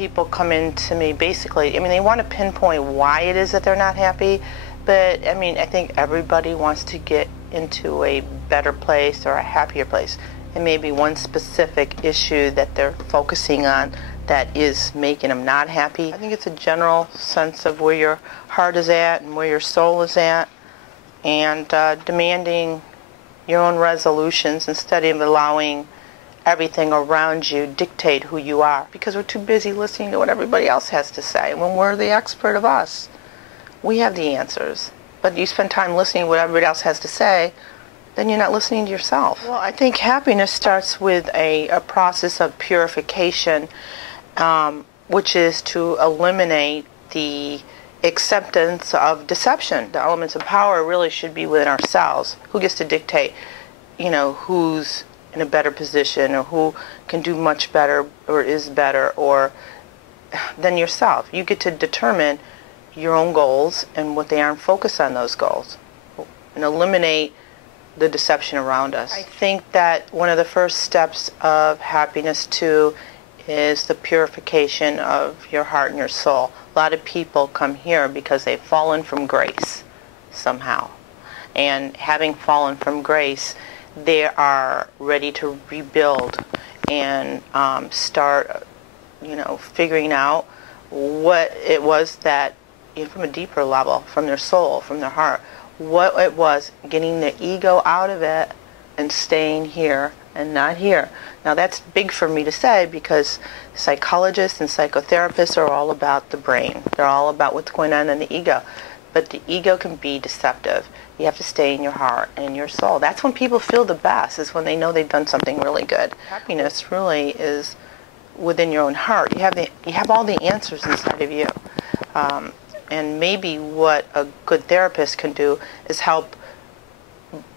People come in to me basically, I mean, they want to pinpoint why it is that they're not happy, but I mean, I think everybody wants to get into a better place or a happier place. It may be one specific issue that they're focusing on that is making them not happy. I think it's a general sense of where your heart is at and where your soul is at, and demanding your own resolutions instead of allowing everything around you dictate who you are, because we're too busy listening to what everybody else has to say when we're the expert of us. We have the answers, but you spend time listening to what everybody else has to say, then you're not listening to yourself. Well, I think happiness starts with a process of purification, which is to eliminate the acceptance of deception. The elements of power really should be within ourselves. Who gets to dictate, who's in a better position or who can do much better or is better or than yourself? You get to determine your own goals and what they are and focus on those goals and eliminate the deception around us. I think that one of the first steps of happiness too is the purification of your heart and your soul. A lot of people come here because they've fallen from grace somehow, and having fallen from grace, they are ready to rebuild and start, figuring out what it was that, from a deeper level, from their soul, from their heart, what it was, getting the ego out of it and staying here and not here. Now that's big for me to say because psychologists and psychotherapists are all about the brain. They're all about what's going on in the ego. But the ego can be deceptive. You have to stay in your heart and your soul. That's when people feel the best, is when they know they've done something really good. Happiness really is within your own heart. You have all the answers inside of you. And maybe what a good therapist can do is help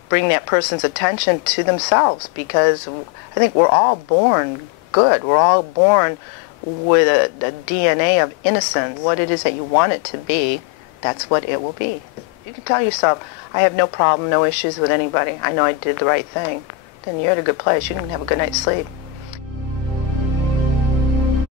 bring that person's attention to themselves, because I think we're all born good. We're all born with a DNA of innocence. What it is that you want it to be, that's what it will be. You can tell yourself, I have no problem, no issues with anybody. I know I did the right thing. Then you're at a good place. You can have a good night's sleep.